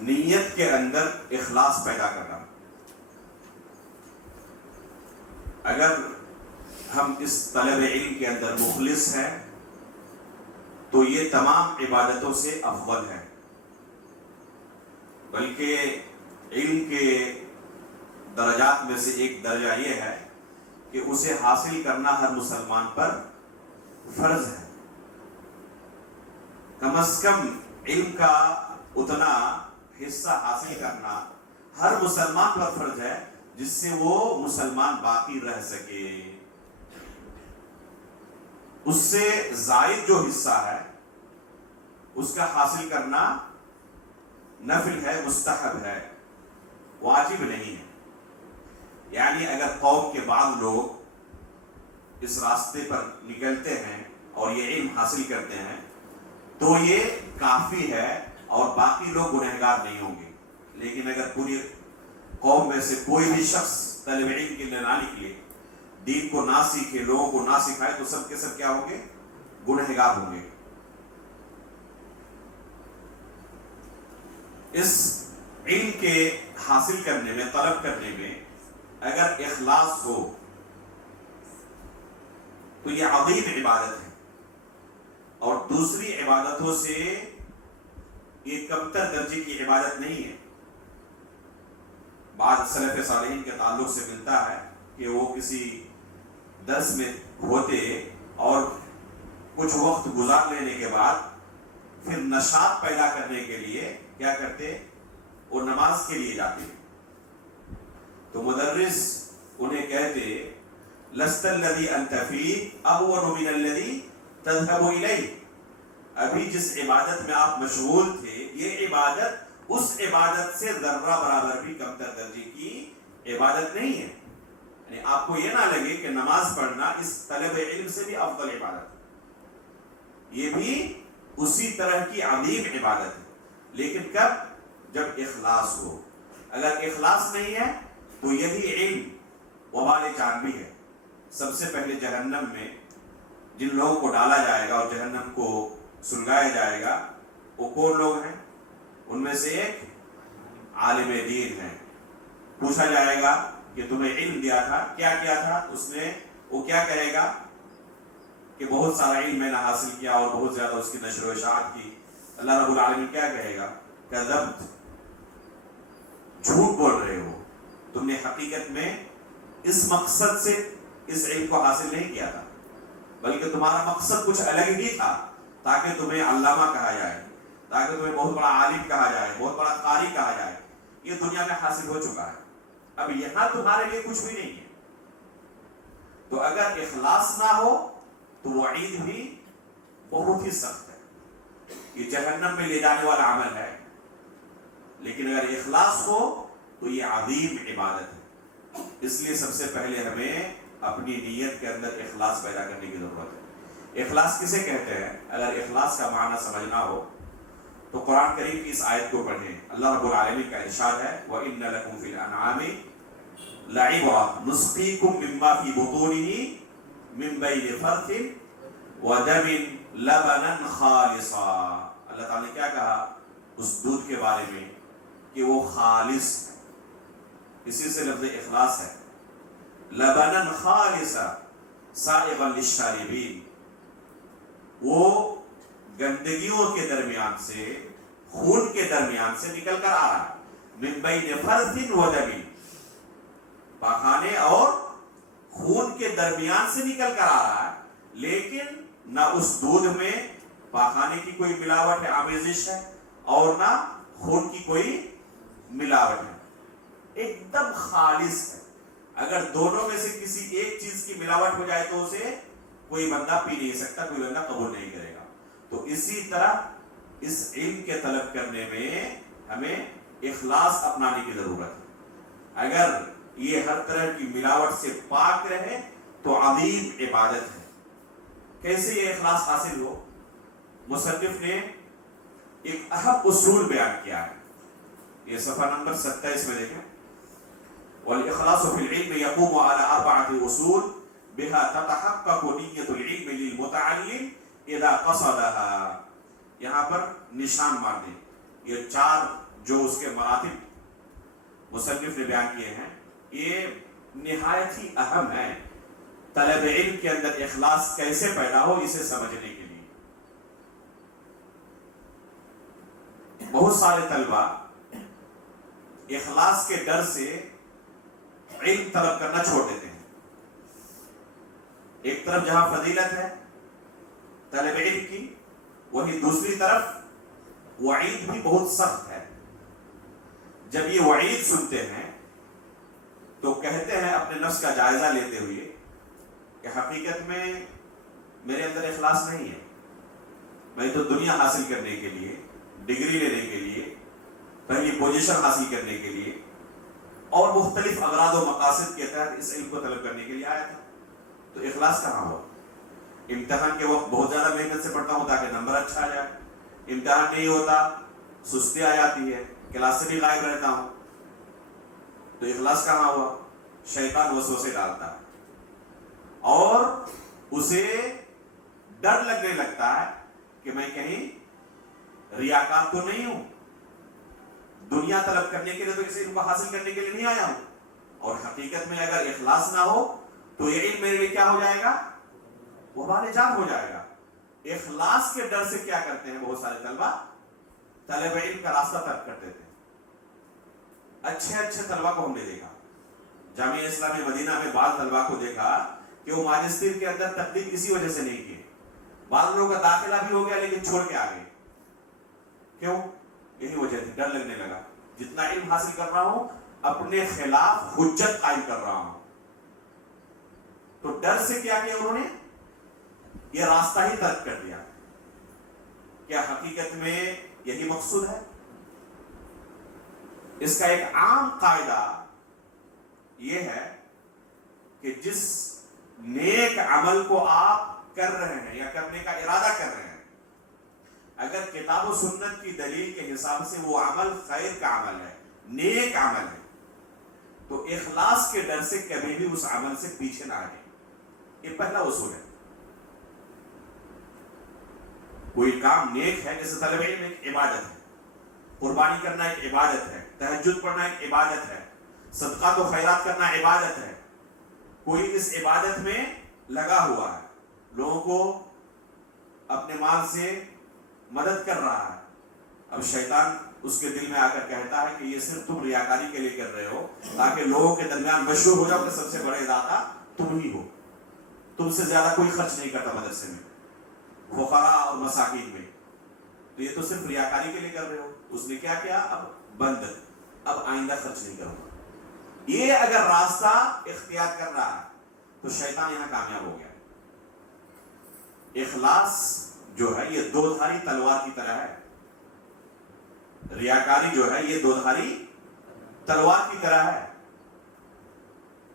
نیت کے اندر اخلاص پیدا کرنا. اگر ہم اس طلب علم کے اندر مخلص ہیں تو یہ تمام عبادتوں سے افضل ہے. بلکہ علم کے درجات میں سے ایک درجہ یہ ہے کہ اسے حاصل کرنا ہر مسلمان پر فرض ہے. کم از کم علم کا اتنا حصہ حاصل کرنا ہر مسلمان پر فرض ہے جس سے وہ مسلمان باقی رہ سکے. اس سے زائد جو حصہ ہے اس کا حاصل کرنا نفل ہے، مستحب ہے، واجب نہیں ہے. یعنی اگر قوم کے بعض لوگ اس راستے پر نکلتے ہیں اور یہ علم حاصل کرتے ہیں تو یہ کافی ہے اور باقی لوگ گنہگار نہیں ہوں گے. لیکن اگر پوری قوم میں سے کوئی بھی شخص طالب علم کے لیے نہ نکلے، دین کو نہ سیکھے، لوگوں کو نہ سکھائے، تو سب کے سب کیا ہوں گے؟ گنہگار ہوں گے. اس علم کے حاصل کرنے میں، طلب کرنے میں اگر اخلاص ہو تو یہ عظیم عبادت ہے اور دوسری عبادتوں سے یہ کمتر درجے کی عبادت نہیں ہے. بعض سلف صالحین کے تعلق سے ملتا ہے کہ وہ کسی درس میں ہوتے اور کچھ وقت گزار لینے کے بعد پھر نشاط پیدا کرنے کے لیے کیا کرتے؟ وہ نماز کے لیے جاتے. تو مدرس انہیں کہتے لست الذی انت فیہ اہون من الذی تذهب الیہ. ابھی جس عبادت میں آپ مشغول تھے یہ عبادت اس عبادت سے ذرہ برابر بھی کمتر درجے کی عبادت نہیں ہے. یعنی آپ کو یہ نہ لگے کہ نماز پڑھنا اس طلب علم سے بھی افضل عبادت ہے. یہ بھی اسی طرح کی عظیم عبادت ہے، لیکن کب؟ جب اخلاص ہو. اگر اخلاص نہیں ہے تو یہی علم وبال جان بھی ہے. سب سے پہلے جہنم میں جن لوگوں کو ڈالا جائے گا اور جہنم کو سلگایا جائے گا وہ کون لوگ ہیں؟ ان میں سے ایک عالم دین ہے. پوچھا جائے گا کہ تمہیں علم دیا تھا، کیا کیا تھا اس نے؟ وہ کیا کہے گا کہ بہت سارا علم میں نے حاصل کیا اور بہت زیادہ اس کی نشر و اشاعت کی. اللہ رب العالمین کیا کہے گا؟ کذبت، جھوٹ بول رہے ہو، تم نے حقیقت میں اس مقصد سے اس علم کو حاصل نہیں کیا تھا، بلکہ تمہارا مقصد کچھ الگ ہی تھا تاکہ تمہیں علامہ کہا جائے، تاکہ تمہیں بہت بڑا عالم کہا جائے، بہت بڑا قاری کہا جائے. یہ دنیا میں حاصل ہو چکا ہے، اب یہاں تمہارے لیے کچھ بھی نہیں ہے. تو اگر اخلاص نہ ہو تو وعید بھی بہت ہی سخت ہے. یہ جہنم میں لے جانے والا عمل ہے. لیکن اگر اخلاص ہو تو یہ عظیم عبادت ہے. اس لیے سب سے پہلے ہمیں اپنی نیت کے اندر اخلاص پیدا کرنے کی ضرورت ہے. اخلاص کسے کہتے ہیں؟ اگر اخلاص کا معنی سمجھنا ہو تو قرآن کریم کی اس آیت کو پڑھیں. اللہ رب العالمین کا ارشاد ہے وَإِنَّ لَكُمْ فِي الْأَنْعَامِ لَعِبْرَةً نُسْقِيكُم مِّمَّا فِي بُطُونِهِ مِن بَيْنِ فَرْثٍ وَدَمٍ لَبَنًا خَالِصًا. اللہ تعالیٰ نے کیا کہا اس دودھ کے بارے میں کہ وہ خالص ہے. اسی سے لفظ اخلاص ہے. لبنًا خالصا سائغا للشاربین. وہ گندگیوں کے درمیان سے، خون کے درمیان سے نکل کر آ رہا ہے. من بین فرث و دم، پاخانے اور خون کے درمیان سے نکل کر آ رہا ہے. لیکن نہ اس دودھ میں پاخانے کی کوئی ملاوٹ ہے، آمیزش ہے، اور نہ خون کی کوئی ملاوٹ ہے. ایک دم خالص ہے. اگر دونوں میں سے کسی ایک چیز کی ملاوٹ ہو جائے تو اسے کوئی بندہ پی نہیں سکتا، کوئی بندہ قبول نہیں کرے گا. تو اسی طرح اس علم کے طلب کرنے میں ہمیں اخلاص اپنانے کی ضرورت ہے. اگر یہ ہر طرح کی ملاوٹ سے پاک رہے تو عظیم عبادت ہے. کیسے یہ اخلاص حاصل ہو؟ مصنف نے ایک اہم اصول بیان کیا ہے. یہ صفحہ نمبر 27 میں دیکھیں. والإخلاص في العلم يقوم على 4 أصول بها تتحقق نية العلم للمتعلم إذا قصدها. یہاں پر نشان مار دیں. یہ 4 جو اس کے مراتب مصنف نے بیان کیے ہیں یہ نہایت ہی اہم ہے طلب علم کے اندر اخلاص کیسے پیدا ہو اسے سمجھنے کے لیے. بہت سارے طلبہ اخلاص کے ڈر سے علم طلب کرنا چھوڑ دیتے ہیں. ایک طرف جہاں فضیلت ہے طلب علم کی، وہی دوسری طرف وعید بھی بہت سخت ہے. جب یہ وعید سنتے ہیں تو کہتے ہیں اپنے نفس کا جائزہ لیتے ہوئے کہ حقیقت میں میرے اندر اخلاص نہیں ہے. میں تو دنیا حاصل کرنے کے لیے، ڈگری لینے کے لیے، پہلی پوزیشن حاصل کرنے کے لیے اور مختلف اغراض و مقاصد کے تحت اس علم کو طلب کرنے کے لیے آیا تھا. تو اخلاص کہاں ہوا؟ امتحان کے وقت بہت زیادہ محنت سے پڑھتا ہوں تاکہ نمبر اچھا آ جائے، امتحان نہیں ہوتا سستی آ جاتی ہے، کلاس سے بھی غائب رہتا ہوں. تو اخلاص کہاں ہوا؟ شیطان وسوسے ڈالتا ہے اور اسے ڈر لگنے لگتا ہے کہ میں کہیں ریاکار تو نہیں ہوں، دنیا طلب کرنے کے لیے تو کسی علم کو حاصل کرنے کے لیے نہیں آیا ہوں. اور حقیقت میں اگر اخلاص نہ ہو تو یہ علم میرے لیے کیا ہو جائے گا؟ وبال جان ہو جائے گا. اخلاص کے ڈر سے کیا کرتے ہیں بہت سارے طلبہ؟ طلب علم کا راستہ ترک کر دیتے ہیں. اچھے طلبہ کو ہم نے دیکھا جامعہ اسلامی مدینہ میں، بعض طلبہ کو دیکھا کہ وہ ماجسٹر کے اندر تقدیم کسی وجہ سے نہیں کیے. بعض لوگوں کا داخلہ بھی ہو گیا لیکن چھوڑ کے آ گئے. کیوں؟ یہی وجہ تھی، ڈر لگنے لگا جتنا علم حاصل کر رہا ہوں اپنے خلاف حجت قائم کر رہا ہوں. تو ڈر سے کیا کیا انہوں نے؟ یہ راستہ ہی ترک کر دیا. کیا حقیقت میں یہی مقصود ہے؟ اس کا ایک عام قاعدہ یہ ہے کہ جس نیک عمل کو آپ کر رہے ہیں یا کرنے کا ارادہ کر رہے ہیں، اگر کتاب و سنت کی دلیل کے حساب سے وہ عمل خیر کا عمل ہے، نیک عمل ہے، تو اخلاص کے ڈر سے کبھی بھی اس عمل سے پیچھے نہ ہٹیں. یہ پہلا اصول ہے. کوئی کام نیک ہے، جیسے طلب علم ایک عبادت ہے، قربانی کرنا ایک عبادت ہے، تہجد پڑھنا ایک عبادت ہے، صدقات و خیرات کرنا عبادت ہے. کوئی اس عبادت میں لگا ہوا ہے، لوگوں کو اپنے مال سے مدد کر رہا ہے. اب شیطان اس کے دل میں آ کر کہتا ہے کہ یہ صرف تم ریاکاری کے لیے کر رہے ہو تاکہ لوگوں کے درمیان مشہور ہو جاؤ کہ سب سے بڑے داتا تم ہی ہو، تم سے زیادہ کوئی خرچ نہیں کرتا مدرسے میں، فقراء اور مساکین میں، تو یہ تو صرف ریاکاری کے لیے کر رہے ہو. اس نے کیا کیا؟ اب بند، اب آئندہ خرچ نہیں کروں گا. یہ اگر راستہ اختیار کر رہا ہے تو شیطان یہاں کامیاب ہو گیا. اخلاص جو ہے یہ دو دھاری تلوار کی طرح ہے. ریاکاری جو ہے یہ دو دھاری تلوار کی طرح ہے.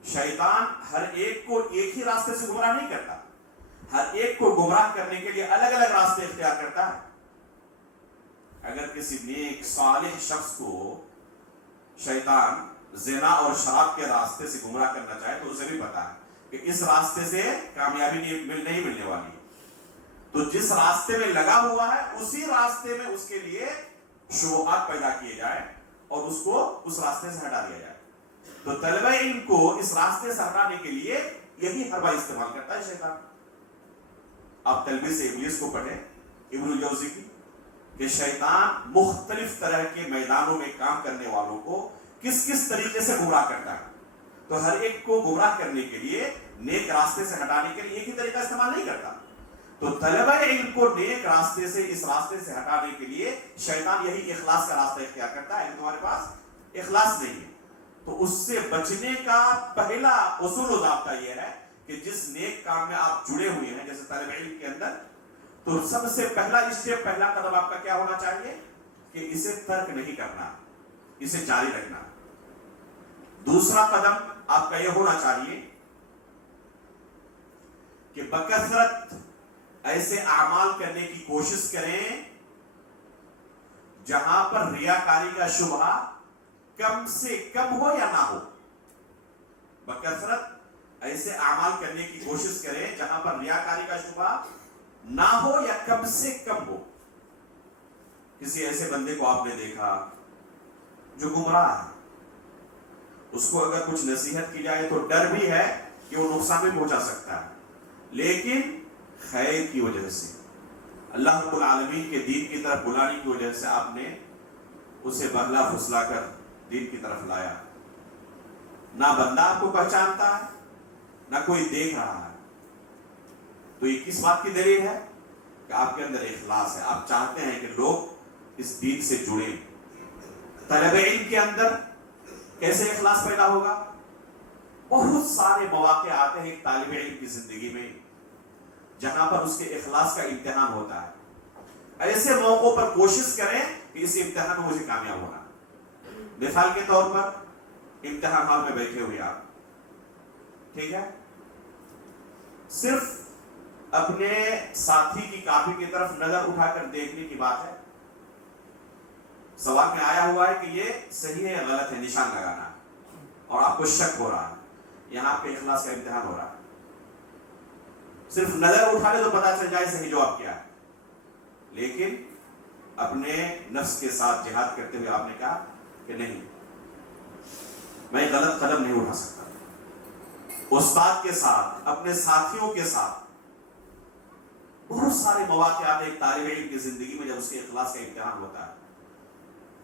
شیطان ہر ایک کو ایک ہی راستے سے گمراہ نہیں کرتا، ہر ایک کو گمراہ کرنے کے لیے الگ الگ راستے اختیار کرتا ہے. اگر کسی نیک صالح شخص کو شیطان زنا اور شراب کے راستے سے گمراہ کرنا چاہے تو اسے بھی پتا ہے کہ اس راستے سے کامیابی نہیں ملنے والی. تو جس راستے میں لگا ہوا ہے اسی راستے میں اس کے لیے شبہات پیدا کیے جائے اور اس کو اس راستے سے ہٹا دیا جائے. تو طلبہ علم کو اس راستے سے ہٹانے کے لیے یہی حربہ استعمال کرتا ہے شیطان. آپ تلبیس ابلیس کو پڑھیں ابن الجوزی کی، کہ شیطان مختلف طرح کے میدانوں میں کام کرنے والوں کو کس کس طریقے سے گمراہ کرتا ہے. تو ہر ایک کو گمراہ کرنے کے لیے، نیک راستے سے ہٹانے کے لیے ایک ہی طریقہ استعمال نہیں کرتا. تو طلبہ علم کو نیک راستے سے، اس راستے سے ہٹانے کے لیے شیطان یہی اخلاص کا راستہ اختیار کرتا ہے کہ تمہارے پاس اخلاص نہیں ہے. تو اس سے بچنے کا پہلا اصول و ضابطہ یہ ہے کہ جس نیک کام میں آپ جڑے ہوئے ہیں، جیسے طالب علم کے اندر، تو سب سے پہلا اسٹیپ، پہلا قدم آپ کا کیا ہونا چاہیے کہ اسے ترک نہیں کرنا، اسے جاری رکھنا. دوسرا قدم آپ کا یہ ہونا چاہیے کہ بکثرت ایسے اعمال کرنے کی کوشش کریں جہاں پر ریاکاری کا شبہ کم سے کم ہو یا نہ ہو. بکثرت ایسے اعمال کرنے کی کوشش کریں جہاں پر ریاکاری کا شبہ نہ ہو یا کم سے کم ہو. کسی ایسے بندے کو آپ نے دیکھا جو گمراہ ہے، اس کو اگر کچھ نصیحت کی جائے تو ڈر بھی ہے کہ وہ نقصان بھی پہنچا سکتا ہے، لیکن خیر کی وجہ سے، اللہ رب العالمین کے دین کی طرف بلانے کی وجہ سے آپ نے اسے بہلا پھسلا کر دین کی طرف لایا۔ نہ بندہ آپ کو پہچانتا ہے، نہ کوئی دیکھ رہا ہے، تو یہ کس بات کی دلیل ہے؟ کہ آپ کے اندر اخلاص ہے، آپ چاہتے ہیں کہ لوگ اس دین سے جڑیں۔ طلب علم کے اندر کیسے اخلاص پیدا ہوگا؟ بہت سارے مواقع آتے ہیں ایک طالب علم کی زندگی میں جہاں پر اس کے اخلاص کا امتحان ہوتا ہے۔ ایسے موقعوں پر کوشش کریں کہ اس امتحان میں مجھے کامیاب ہونا۔ مثال کے طور پر امتحان ہال میں بیٹھے ہوئے آپ، ٹھیک ہے، صرف اپنے ساتھی کی کاپی کی طرف نظر اٹھا کر دیکھنے کی بات ہے، سوال میں آیا ہوا ہے کہ یہ صحیح ہے یا غلط ہے، نشان لگانا ہے، اور آپ کو شک ہو رہا ہے، یہاں آپ کے اخلاص کا امتحان ہو رہا ہے۔ صرف نظر اٹھا لے تو پتا چل جائے صحیح جواب کیا ہے، لیکن اپنے نفس کے ساتھ جہاد کرتے ہوئے آپ نے کہا کہ نہیں، میں غلط قدم نہیں اٹھا سکتا۔ استاد کے ساتھ، اپنے ساتھیوں کے ساتھ بہت سارے مواقع آتے ہیں ایک طالب علم کی زندگی میں جب اس کے اخلاص کا امتحان ہوتا ہے۔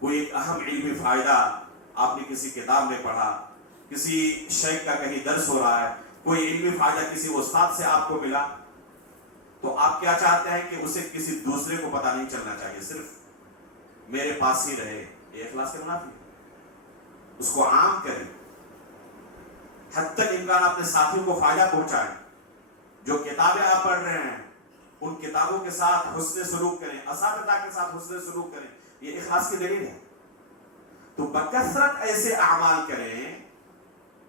کوئی ایک اہم علمی فائدہ آپ نے کسی کتاب میں پڑھا، کسی شیخ کا کہیں درس ہو رہا ہے، کوئی علمی فائدہ کسی استاد سے آپ کو ملا، تو آپ کیا چاہتے ہیں کہ اسے کسی دوسرے کو پتہ نہیں چلنا چاہیے، صرف میرے پاس ہی رہے۔ یہ اخلاص کے منافی ہے، اس کو عام کریں، حتی الامکان اپنے ساتھیوں کو فائدہ پہنچائیں۔ جو کتابیں آپ پڑھ رہے ہیں ان کتابوں کے ساتھ حسن سلوک کریں، اساتذہ کے ساتھ حسن سلوک کریں، یہ اخلاص کی دلیل ہے۔ تو بکثرت ایسے اعمال کریں،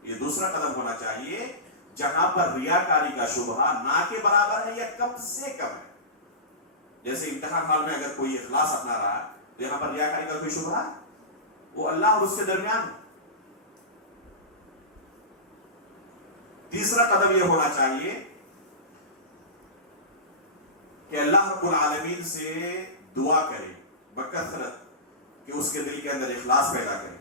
یہ دوسرا قدم ہونا چاہیے جہاں پر ریاکاری کا شبہہ نہ کے برابر ہے یا کم سے کم ہے۔ جیسے امتحان حال میں اگر کوئی اخلاص اپنا رہا ہے تو یہاں پر ریاکاری کا کوئی شبہہ ہے؟ وہ اللہ اور اس کے درمیان ہے۔ تیسرا قدم یہ ہونا چاہیے کہ اللہ رب العالمین سے دعا کرے بکثرت کہ اس کے دل کے اندر اخلاص پیدا کرے۔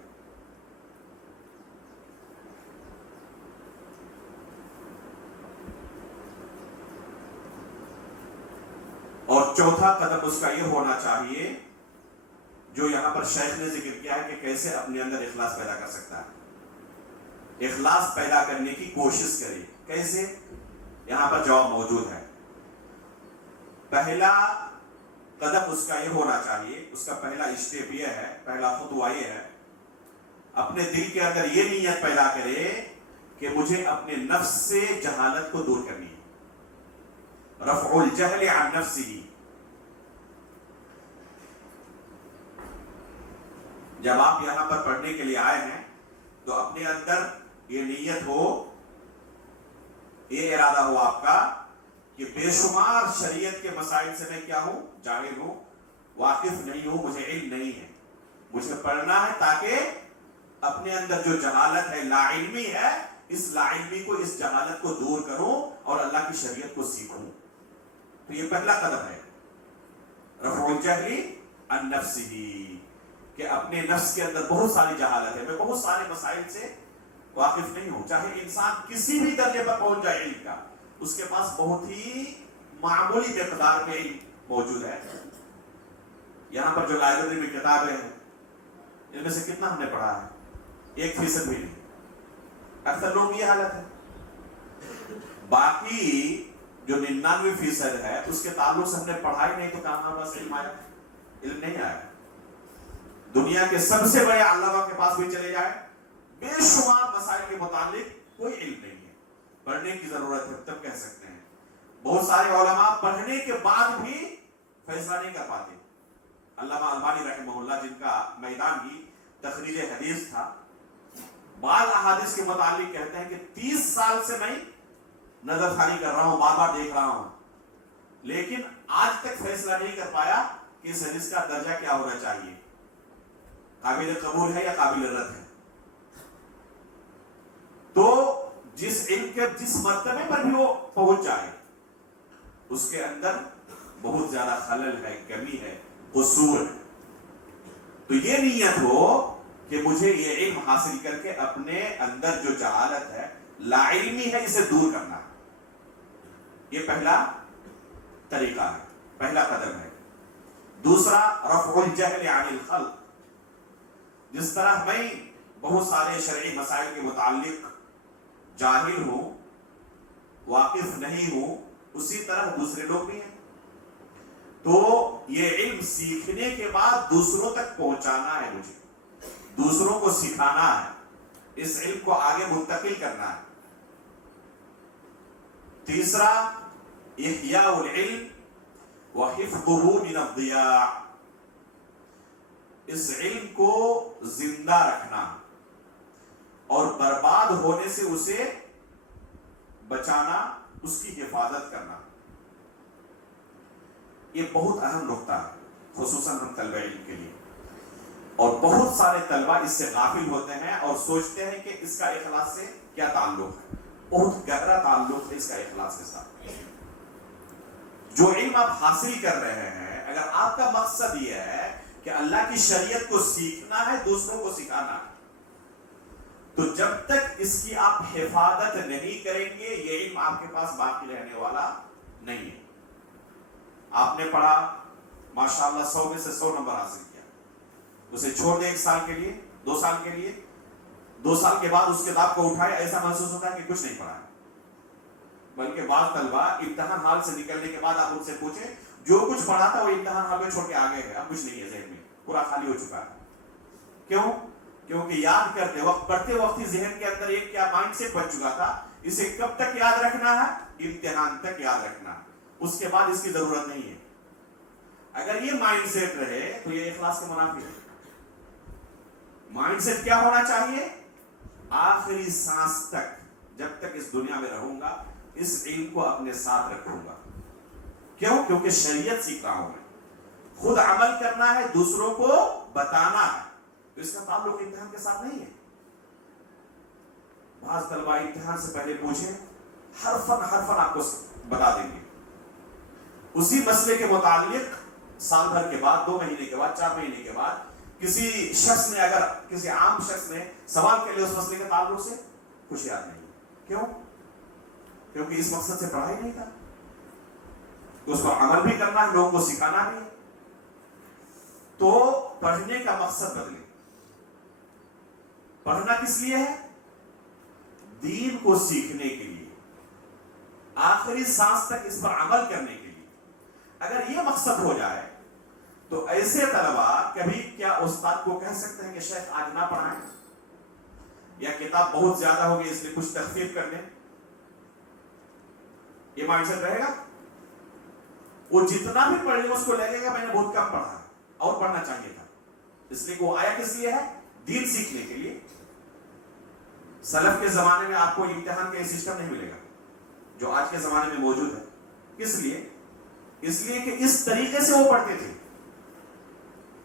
اور چوتھا قدم اس کا یہ ہونا چاہیے جو یہاں پر شیخ نے ذکر کیا ہے کہ کیسے اپنے اندر اخلاص پیدا کر سکتا ہے۔ اخلاص پیدا کرنے کی کوشش کرے، کیسے؟ یہاں پر جواب موجود ہے۔ پہلا قدم اس کا یہ ہونا چاہیے، اس کا پہلا اسٹیپ یہ ہے، پہلا خطوہ یہ ہے، اپنے دل کے اندر یہ نیت پیدا کرے کہ مجھے اپنے نفس سے جہالت کو دور کرنی ہے، رفع الجہل عن نفسہ۔ جب آپ یہاں پر پڑھنے کے لیے آئے ہیں تو اپنے اندر یہ نیت ہو، یہ ارادہ ہو آپ کا کہ بے شمار شریعت کے مسائل سے میں کیا ہوں؟ جاہل ہوں، واقف نہیں ہوں، مجھے علم نہیں ہے، مجھے پڑھنا ہے تاکہ اپنے اندر جو جہالت ہے، لا علمی ہے، اس لا علمی کو، اس جہالت کو دور کروں اور اللہ کی شریعت کو سیکھوں۔ تو یہ پہلا قدم ہے، رفع الجہل عن نفسہ، کہ اپنے نفس کے اندر بہت ساری جہالت ہے، میں بہت سارے مسائل سے واقف نہیں ہوں۔ چاہے انسان کسی بھی درجے پر پہنچ جائے علم کا، اس کے پاس بہت ہی معمولی مقدار میں علم موجود ہے۔ یہاں پر جو لائبریری میں کتابیں ہیں ان میں سے کتنا ہم نے پڑھا ہے؟ 1% بھی نہیں۔ اکثر لوگ یہ حالت ہے۔ باقی جو 99% ہے اس کے تعلق سے ہم نے پڑھا ہی نہیں، تو کہاں ہمارے پاس علم آیا؟ علم نہیں آیا۔ دنیا کے سب سے بڑے علامہ کے پاس بھی چلے جائے، بے شمار مسائل کے متعلق کوئی علم نہیں ہے، پڑھنے کی ضرورت ہے تب کہہ سکتے ہیں۔ بہت سارے علماء پڑھنے کے بعد بھی فیصلہ نہیں کر پاتے۔ علامہ البانی رحمہ اللہ، جن کا میدان ہی تخریج حدیث تھا، بعض احادیث کے متعلق کہتے ہیں کہ 30 سال سے میں نظر ثانی کر رہا ہوں، بار بار دیکھ رہا ہوں، لیکن آج تک فیصلہ نہیں کر پایا کہ اس حدیث کا درجہ کیا ہونا چاہیے، قابل قبول ہے یا قابل رد ہے۔ تو جس علم کے جس مرتبے پر بھی وہ پہنچ جائے، اس کے اندر بہت زیادہ خلل ہے، کمی ہے، قصور ہے۔ تو یہ نیت ہو کہ مجھے یہ علم حاصل کر کے اپنے اندر جو جہالت ہے، لا علمی ہے، اسے دور کرنا ہے. یہ پہلا طریقہ ہے، پہلا قدم ہے. دوسرا رفع الجہل عن الخلق. جس طرح میں بہت سارے شرعی مسائل کے متعلق جاہل ہوں، واقف نہیں ہوں، اسی طرح دوسرے لوگ بھی ہیں. تو یہ علم سیکھنے کے بعد دوسروں تک پہنچانا ہے، مجھے دوسروں کو سکھانا ہے، اس علم کو آگے منتقل کرنا ہے. تیسرا احیاء العلم وحفظه من الضیاع. اس علم کو زندہ رکھنا اور برباد ہونے سے اسے بچانا، اس کی حفاظت کرنا. یہ بہت اہم نقطہ ہے، خصوصاً ہم طلبہ علم کے لیے. اور بہت سارے طلبہ اس سے غافل ہوتے ہیں اور سوچتے ہیں کہ اس کا اخلاص سے کیا تعلق ہے. بہت گہرا تعلق ہے اس کا اخلاص کے ساتھ. جو علم آپ حاصل کر رہے ہیں، اگر آپ کا مقصد یہ ہے کہ اللہ کی شریعت کو سیکھنا ہے، دوسروں کو سکھانا ہے، تو جب تک اس کی آپ حفاظت نہیں کریں گے، یہ علم آپ کے پاس باقی رہنے والا نہیں ہے. آپ نے پڑھا، ماشاءاللہ 100 میں سے 100 نمبر حاصل کیا، اسے چھوڑ دیں 1 سال کے لیے، 2 سال کے لیے، 2 سال کے بعد اس کتاب کو اٹھائے، ایسا محسوس ہوتا ہے کہ کچھ نہیں پڑھا ہے. بلکہ بعض طلبہ امتحان حال سے نکلنے کے بعد آپ ان سے پوچھیں، جو کچھ پڑھا تھا وہ امتحان حال میں چھوڑ کے آگے ہے، اب کچھ نہیں ہے ذہن میں، پورا خالی ہو چکا ہے. کیوں؟ کیونکہ یاد کرتے وقت، پڑھتے وقت ہی ذہن کے اندر ایک کیا مائنڈ سیٹ بن چکا تھا، اسے کب تک یاد رکھنا ہے؟ امتحان تک یاد رکھنا ہے، اس کے بعد اس کی ضرورت نہیں ہے. اگر یہ مائنڈ سیٹ رہے تو یہ اخلاص کے منافی ہے. مائنڈ سیٹ کیا ہونا چاہیے؟ آخری سانس تک، جب تک اس دنیا میں رہوں گا، اس علم کو اپنے ساتھ رکھوں گا. کیوں؟ کیونکہ شریعت سیکھ رہا ہوں میں، خود عمل کرنا ہے، دوسروں کو بتانا ہے. تو اس کا تعلق امتحان کے ساتھ نہیں ہے. بعض طلبہ امتحان سے پہلے پوچھیں، حرفاً آپ کو بتا دیں گے. اسی مسئلے کے متعلق سال بھر کے بعد، 2 مہینے کے بعد، 4 مہینے کے بعد کسی شخص نے، اگر کسی عام شخص نے سوال کر لیا اس مسئلے کے تعلق سے، کچھ یاد نہیں. کیوں؟ کیونکہ اس مقصد سے پڑھا ہی نہیں تھا. اس پر عمل بھی کرنا ہے، لوگوں کو سکھانا بھی ہے. تو پڑھنے کا مقصد بدلے. پڑھنا کس لیے ہے؟ دین کو سیکھنے کے لیے، آخری سانس تک اس پر عمل کرنے کے لیے. اگر یہ مقصد ہو جائے تو ایسے طلبہ کبھی کیا استاد کو کہہ سکتے ہیں کہ شیخ آج نہ پڑھائیں، یا کتاب بہت زیادہ ہوگی اس لیے کچھ تخفیف کر دیں؟ یہ مائنڈ سیٹ رہے گا؟ وہ جتنا بھی پڑھ لے اس کو لگے گا میں نے بہت کم پڑھا ہے، اور پڑھنا چاہیے تھا. اس لیے وہ آیا کس لیے ہے؟ دین سیکھنے کے لیے. سلف کے زمانے میں آپ کو امتحان کا یہ سسٹم نہیں ملے گا جو آج کے زمانے میں موجود ہے. کس لیے؟ اس لیے کہ اس طریقے سے وہ پڑھتے تھے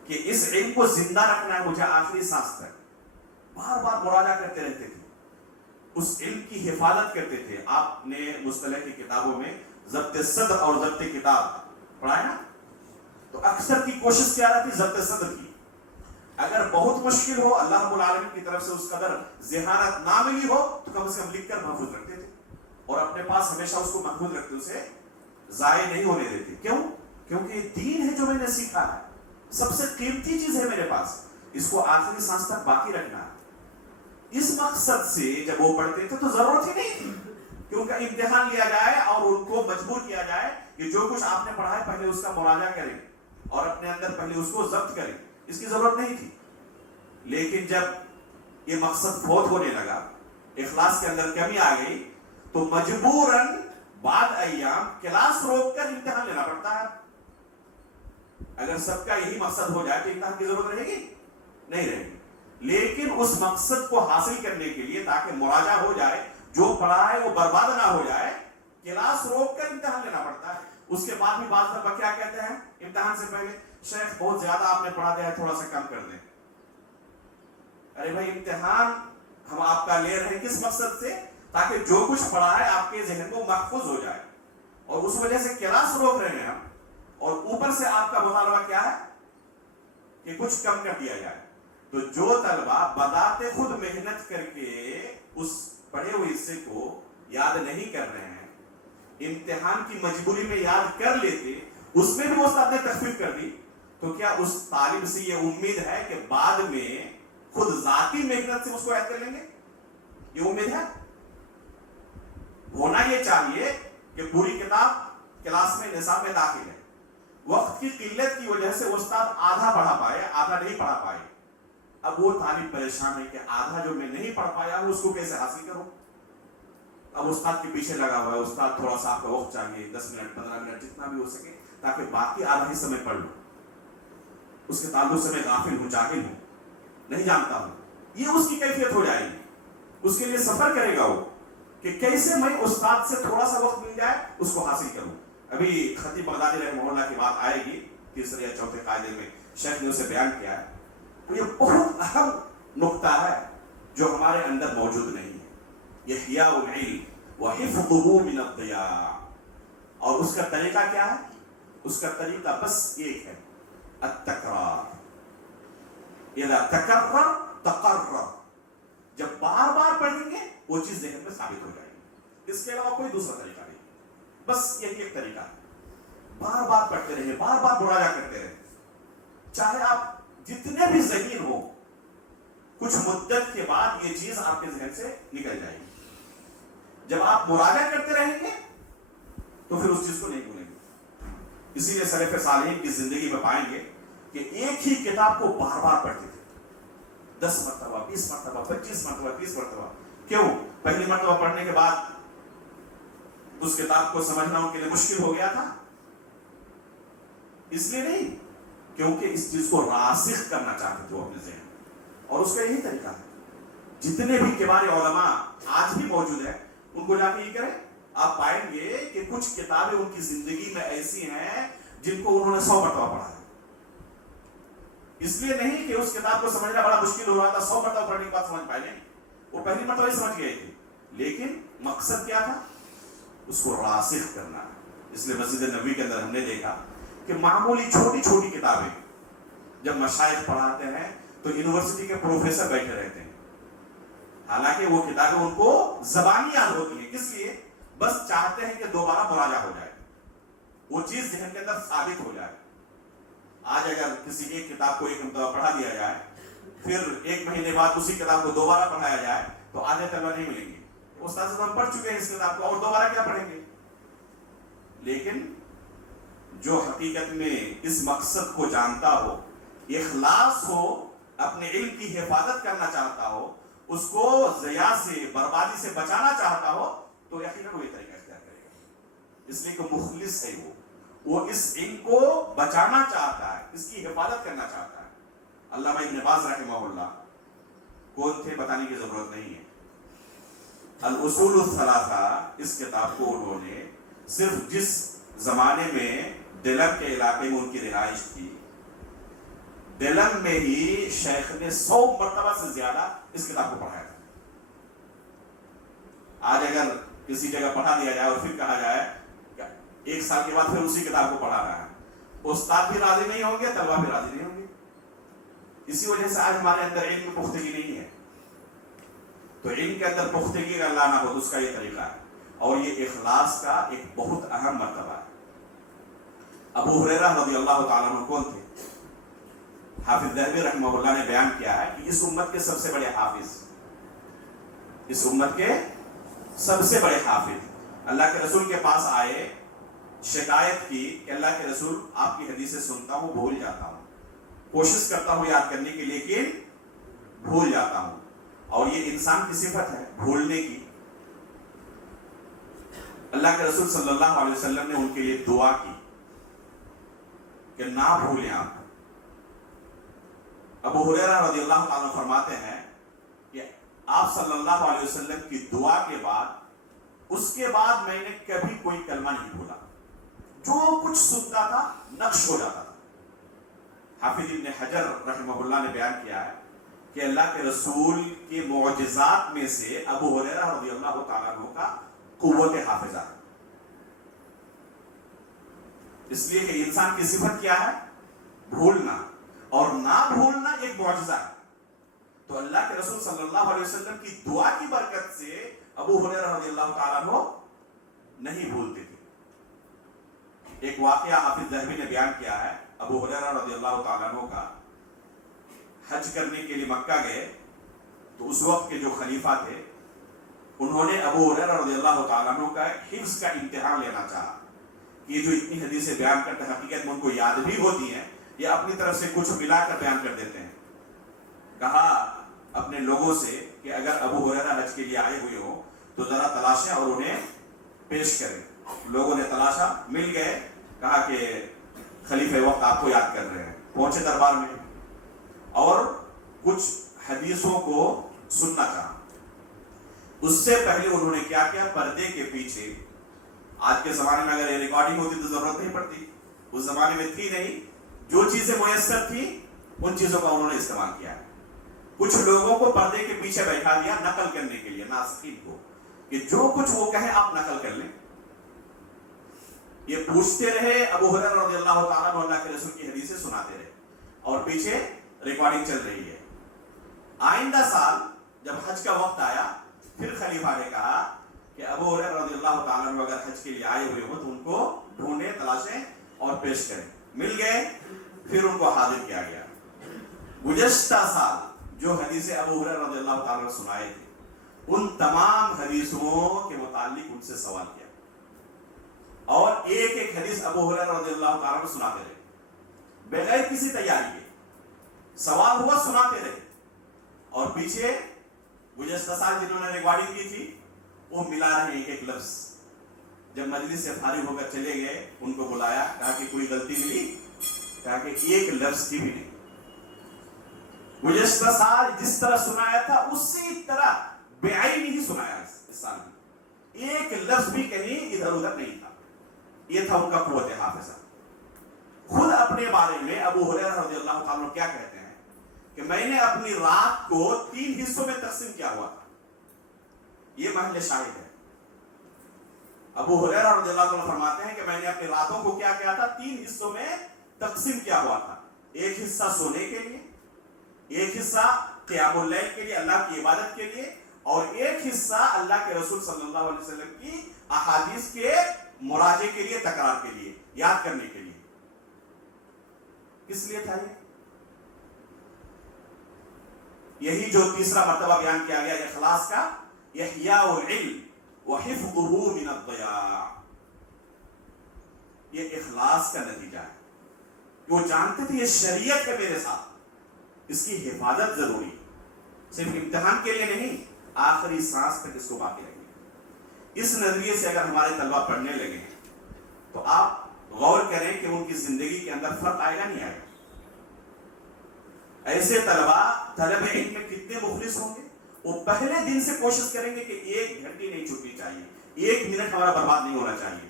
کہ اس علم کو زندہ رکھنا ہے مجھے آخری سانس تک. بار بار مراجعہ کرتے رہتے تھے، اس علم کی حفاظت کرتے تھے. آپ نے مصطلح کی کتابوں میں ضبط صدر اور ضبط کتاب پڑھا ہے نا؟ تو اکثر کی کوشش کیا رہتی؟ ضبط صدر کی. اگر بہت مشکل ہو، اللہ رب العالمین کی طرف سے اس قدر ذہانت نہ ملی ہو، تو کم سے کم لکھ کر محفوظ رکھتے تھے اور اپنے پاس ہمیشہ اس کو محفوظ رکھتے، اسے ضائع نہیں ہونے دیتے. کیوں؟ کیونکہ یہ دین ہے جو میں نے سیکھا ہے، سب سے قیمتی چیز ہے میرے پاس، اس کو آخری سانس تک باقی رکھنا ہے. اس مقصد سے جب وہ پڑھتے تھے تو ضرورت ہی نہیں تھی کہ ان کا امتحان لیا جائے اور ان کو مجبور کیا جائے کہ جو کچھ آپ نے پڑھا ہے پہلے اس کا مراجعہ کریں اور اپنے اندر پہلے اس کو ضبط کریں. اس کی ضرورت نہیں تھی. لیکن جب یہ مقصد فوت ہونے لگا، اخلاص کے اندر کمی آ گئی، تو مجبوراً بعد ایام کلاس روک کر امتحان لینا پڑتا ہے. اگر سب کا یہی مقصد ہو جائے تو امتحان کی ضرورت رہے گی؟ نہیں رہے گی. لیکن اس مقصد کو حاصل کرنے کے لیے، تاکہ مراجعہ ہو جائے، جو پڑھا ہے وہ برباد نہ ہو جائے، کلاس روک کر امتحان لینا پڑتا ہے. اس کے بعد بھی بعض طلبہ کیا کہتے ہیں امتحان سے پہلے؟ شیخ بہت زیادہ آپ نے پڑھا دیا ہے، تھوڑا سا کم کر دیں. ارے بھائی، امتحان ہم آپ کا لے رہے ہیں کس مقصد سے؟ تاکہ جو کچھ پڑھا ہے آپ کے ذہن کو محفوظ ہو جائے، اور اس وجہ سے کلاس روک رہے ہیں ہم. اور اوپر سے آپ کا مطالبہ کیا ہے کہ کچھ کم کر دیا جائے. تو جو طلبہ بذات خود محنت کر کے اس پڑھے ہوئے حصے کو یاد نہیں کر رہے ہیں، امتحان کی مجبوری میں یاد کر لیتے، اس میں بھی استاد نے تخفیف کر دی، تو کیا اس طالب سے یہ امید ہے کہ بعد میں خود ذاتی محنت سے اس کو یاد کر لیں گے؟ یہ امید ہے؟ ہونا یہ چاہیے کہ پوری کتاب کلاس میں نصاب میں داخل ہے، وقت کی قلت کی وجہ سے استاد آدھا پڑھا پائے، آدھا نہیں پڑھا پائے، اب وہ طالب پریشان ہے کہ آدھا جو میں نہیں پڑھ پایا ہوں اس کو کیسے حاصل کروں؟ اب استاد کے پیچھے لگا ہوا ہے، استاد تھوڑا سا آپ کا وقت چاہیے، 10 منٹ 15 منٹ جتنا بھی ہو سکے، تاکہ باقی آدھا حصہ میں پڑھ لوں، اس کے تعلق سے میں غافل ہوں، جاہل ہوں، نہیں جانتا ہوں، یہ اس کی کیفیت ہو جائے گی۔ اس کے لیے سفر کرے گا وہ کہ کیسے میں استاد سے تھوڑا سا وقت مل جائے اس کو حاصل کروں۔ ابھی خطیب بغدادی رحمہ اللہ کی بات آئے گی تیسرے یا چوتھے قاعدے میں، شیخ نے اسے بیان کیا ہے، تو یہ بہت اہم نقطہ ہے جو ہمارے اندر موجود نہیں ہے، احیاء العلم وحفظہ من الضیاع۔ اور اس کا طریقہ کیا ہے؟ اس کا طریقہ بس ایک ہے، التکرار۔ اذا تکرر تقرر، جب بار بار پڑھیں گے وہ چیز ذہن میں ثابت ہو جائے گی، اس کے علاوہ کوئی دوسرا طریقہ نہیں، بس یہی ایک طریقہ ہے، بار بار پڑھتے رہیں، بار بار مراجعہ کرتے رہیں، چاہے آپ جتنے بھی ذہین ہو، کچھ مدت کے بعد یہ چیز آپ کے ذہن سے نکل جائے گی۔ جب آپ مراجعہ کرتے رہیں گے تو پھر اس چیز کو نہیں بھولیں گے۔ اسی لیے سلف صالحین کی زندگی میں پائیں گے کہ ایک ہی کتاب کو بار بار پڑھتے تھے، 10 مرتبہ 20 مرتبہ 25 مرتبہ 30 مرتبہ۔ کیوں؟ پہلی مرتبہ پڑھنے کے بعد اس کتاب کو سمجھنا ان کے لیے مشکل ہو گیا تھا؟ اس لیے نہیں، کیونکہ اس چیز کو راسخ کرنا چاہتے تھے وہ اپنے ذہن میں، اور اس کا یہی طریقہ ہے۔ جتنے بھی کبار علماء آج بھی موجود ہیں، ان کو جا کے یہ کریں، آپ پائیں گے کہ کچھ کتابیں ان کی زندگی میں ایسی ہیں جن کو انہوں نے 100 مرتبہ پڑھا ہے۔ اس لیے نہیں کہ اس کتاب کو سمجھنا بڑا مشکل ہو رہا تھا، 100 مرتبہ پڑھنے کے بعد سمجھ پائے، نہیں، وہ پہلی مرتبہ ہی سمجھ گئے تھے، لیکن مقصد کیا تھا؟ اس کو راسخ کرنا ہے۔ اس لیے مسجد نبوی کے اندر ہم نے دیکھا کہ معمولی چھوٹی چھوٹی کتابیں جب مشائخ پڑھاتے ہیں تو یونیورسٹی کے پروفیسر بیٹھے رہتے ہیں، حالانکہ وہ کتابیں ان کو زبانی یاد ہوتی ہیں، کس لیے؟ بس چاہتے ہیں کہ دوبارہ مراجعہ ہو جائے، وہ چیز ذہن کے اندر ثابت ہو جائے۔ آج اگر کسی ایک کتاب کو ایک مرتبہ پڑھا دیا جائے، پھر 1 مہینے بعد اسی کتاب کو دوبارہ پڑھایا جائے تو آدھے طلبہ نہیں ملیں گے، استاد صاحب ہم پڑھ چکے ہیں اس کتاب کو، اور دوبارہ کیا پڑھیں گے؟ لیکن جو حقیقت میں اس مقصد کو جانتا ہو، اخلاص ہو، اپنے علم کی حفاظت کرنا چاہتا ہو، اس کو ضیاع سے، بربادی سے بچانا چاہتا ہو، تو یقیناً وہ یہ طریقہ اختیار کرے گا، اس لیے کہ مخلص ہے وہ اس علم کو بچانا چاہتا ہے، اس کی حفاظت کرنا چاہتا ہے۔ علامہ ابن باز رحمہ اللہ کون تھے بتانے کی ضرورت نہیں ہے، الاصول الثلاثہ اس کتاب کو انہوں نے صرف جس زمانے میں دلم کے علاقے میں ان کی رہائش تھی، دلم میں ہی شیخ نے 100 مرتبہ سے زیادہ اس کتاب کو پڑھایا تھا۔ آج اگر کسی جگہ پڑھا دیا جائے اور پھر کہا جائے کہ 1 سال کے بعد پھر اسی کتاب کو پڑھا رہا ہے، استاد بھی راضی نہیں ہوں گے، طلبہ بھی راضی نہیں ہوں گے۔ اسی وجہ سے آج ہمارے اندر علم میں پختگی نہیں ہے۔ تو علم کے اندر پختگی کا لانا ہو تو اس کا یہ طریقہ ہے، اور یہ اخلاص کا ایک بہت اہم مرتبہ ہے۔ ابو ہریرہ رضی اللہ تعالیٰ عنہ کون تھے؟ حافظ ذہبی رحمہ اللہ نے بیان کیا ہے کہ اس امت کے سب سے بڑے حافظ، اس امت کے سب سے بڑے حافظ اللہ کے رسول کے پاس آئے، شکایت کی کہ اللہ کے رسول آپ کی حدیثیں سنتا ہوں، بھول جاتا ہوں، کوشش کرتا ہوں یاد کرنے کی لیکن بھول جاتا ہوں، اور یہ انسان کی صفت ہے بھولنے کی۔ اللہ کے رسول صلی اللہ علیہ وسلم نے ان کے لیے دعا کی کہ نہ بھولیں آپ۔ ابو ہریرہ رضی اللہ تعالیٰ فرماتے ہیں کہ آپ صلی اللہ علیہ وسلم کی دعا کے بعد، اس کے بعد میں نے کبھی کوئی کلمہ نہیں بھولا، جو کچھ سنتا تھا نقش ہو جاتا تھا۔ حافظ ابن حجر رحمہ اللہ نے بیان کیا ہے کہ اللہ کے رسول کے معجزات میں سے ابو ہریرہ رضی اللہ تعالیٰ عنہ کا قوت حافظہ ہے، اس لیے کہ انسان کی صفت کیا ہے؟ بھولنا، اور نہ بھولنا ایک معجزہ ہے۔ تو اللہ کے رسول صلی اللہ علیہ وسلم کی دعا کی برکت سے ابو ہریرہ رضی اللہ تعالیٰ عنہ نہیں بھولتے تھے۔ ایک واقعہ حافظ ذہبی نے بیان کیا ہے، ابو ہریرہ رضی اللہ تعالیٰ عنہ کا حج کرنے کے لیے مکہ گئے تو اس وقت کے جو خلیفہ تھے انہوں نے ابو ہریرہ رضی اللہ تعالیٰ عنہ کا حفظ کا امتحان لینا چاہا کہ یہ جو اتنی حدیثیں بیان کرتے ہیں حقیقت میں ان کو یاد بھی ہوتی ہیں یا اپنی طرف سے کچھ ملا کر بیان کر دیتے ہیں۔ کہا اپنے لوگوں سے کہ اگر ابو ہریرہ حج کے لیے آئے ہوئے ہو تو ذرا تلاشیں اور انہیں پیش کریں۔ لوگوں نے تلاشا، مل گئے، کہا کہ خلیفہ وقت آپ کو یاد کر رہے ہیں۔ پہنچے دربار میں اور کچھ حدیثوں کو سننا چاہا۔ اس سے پہلے انہوں نے کیا کیا، پردے کے پیچھے، آج کے زمانے میں اگر یہ ریکارڈنگ ہوتی تو ضرورت نہیں پڑتی، اس زمانے میں تھی نہیں، جو چیزیں میسر تھی ان چیزوں کا انہوں نے استعمال کیا ہے۔ کچھ لوگوں کو پردے کے پیچھے بیٹھا دیا نقل کرنے کے لیے، ناسخین کو، کہ جو کچھ وہ کہیں آپ نقل کر لیں۔ یہ پوچھتے رہے، ابو ہریرہ رضی اللہ تعالیٰ عنہ اللہ کے رسول کی حدیثیں سناتے رہے اور پیچھے ریکارڈنگ چل رہی ہے۔ آئندہ سال جب حج کا وقت آیا پھر خلیفہ نے کہا کہ ابو ہریرہ رضی اللہ تعالیٰ عنہ اگر حج کے لیے آئے ہوئے ہو تو ان کو ڈھونڈیں، تلاشیں اور پیش کریں۔ مل گئے، پھر ان کو حاضر کیا گیا۔ گزشتہ سال جو حدیثیں ابو ہریرہ رضی اللہ تعالیٰ عنہ سنائے تھے ان تمام حدیثوں کے متعلق ان سے سوال کیا اور ایک ایک حدیث ابو ہریرہ رضی اللہ تعالیٰ عنہ سناتے رہے بغیر کسی تیاری کے۔ سوال ہوا، سناتے رہے، اور پیچھے گزشتہ سال جنہوں نے ریکارڈنگ کی تھی وہ ملا رہے ایک ایک لفظ۔ جب مجلس سے فارغ ہو کر چلے گئے ان کو بلایا، کہا کہ کوئی غلطی ملی، کہا کہ ایک لفظ کی بھی نہیں۔ گزشتہ سال جس طرح سنایا تھا اسی طرح بعین ہی سنایا اس سال بھی، ایک لفظ بھی کہیں ادھر ادھر نہیں تھا۔ یہ تھا ان کا قوت حافظہ۔ خود اپنے بارے میں ابو ہریرہ رضی اللہ تعالیٰ عنہ کیا کہتے ہیں کہ میں نے اپنی رات کو 3 حصوں میں تقسیم کیا ہوا تھا۔ یہ محل شاہد ہے۔ ابو ہریرہ رضی اللہ تعالیٰ فرماتے ہیں کہ میں نے اپنی راتوں کو کیا کیا تھا، 3 حصوں میں تقسیم کیا ہوا تھا۔ ایک حصہ سونے کے لیے، ایک حصہ قیام اللیل کے لیے، اللہ کی عبادت کے لیے، اور ایک حصہ اللہ کے رسول صلی اللہ علیہ وسلم کی احادیث کے مراجعے کے لیے، تکرار کے لیے، یاد کرنے کے لیے۔ کس لیے تھا یہی جو تیسرا مرتبہ بیان کیا گیا اخلاص کا، احیاء العلم وحفظه من الضیاع، یہ اخلاص کا نتیجہ ہے۔ وہ جانتے تھے یہ شریعت ہے میرے ساتھ، اس کی حفاظت ضروری، صرف امتحان کے لیے نہیں، آخری سانس تک اس کو باقی رکھیں۔ اس نظریے سے اگر ہمارے طلبہ پڑھنے لگے تو آپ غور کریں کہ ان کی زندگی کے اندر فرق آئے گا نہیں آئے گا۔ ایسے طلبہ طلب علم میں کتنے مخلص ہوں گے، وہ پہلے دن سے کوشش کریں گے کہ 1 گھنٹے نہیں چھوٹنی چاہیے، 1 منٹ ہمارا برباد نہیں ہونا چاہیے۔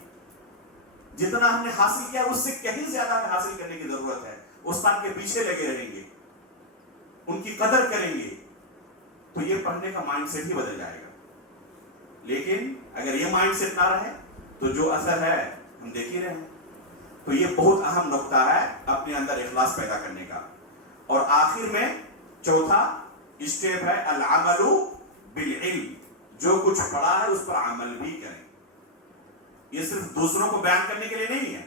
جتنا ہم نے حاصل کیا اس سے کہیں زیادہ ہمیں حاصل کرنے کی ضرورت ہے۔ استاد کے پیچھے لگے رہیں گے، ان کی قدر کریں گے، تو یہ پڑھنے کا مائنڈ سیٹ ہی بدل جائے گا۔ لیکن اگر یہ مائنڈ سیٹ نہ رہے تو جو اثر ہے ہم دیکھ ہی رہے ہیں۔ تو یہ بہت اہم نقطہ ہے اپنے اندر اخلاص پیدا کرنے کا۔ اور آخر میں چوتھا اسٹیپ ہے العمل بالعلم، جو کچھ پڑھا ہے اس پر عمل بھی کریں۔ یہ صرف دوسروں کو بیان کرنے کے لیے نہیں ہے،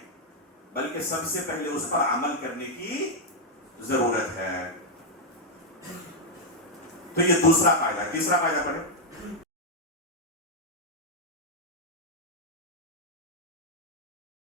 بلکہ سب سے پہلے اس پر عمل کرنے کی ضرورت ہے۔ تو یہ دوسرا قاعدہ ہے۔ تیسرا قاعدہ پڑھیں۔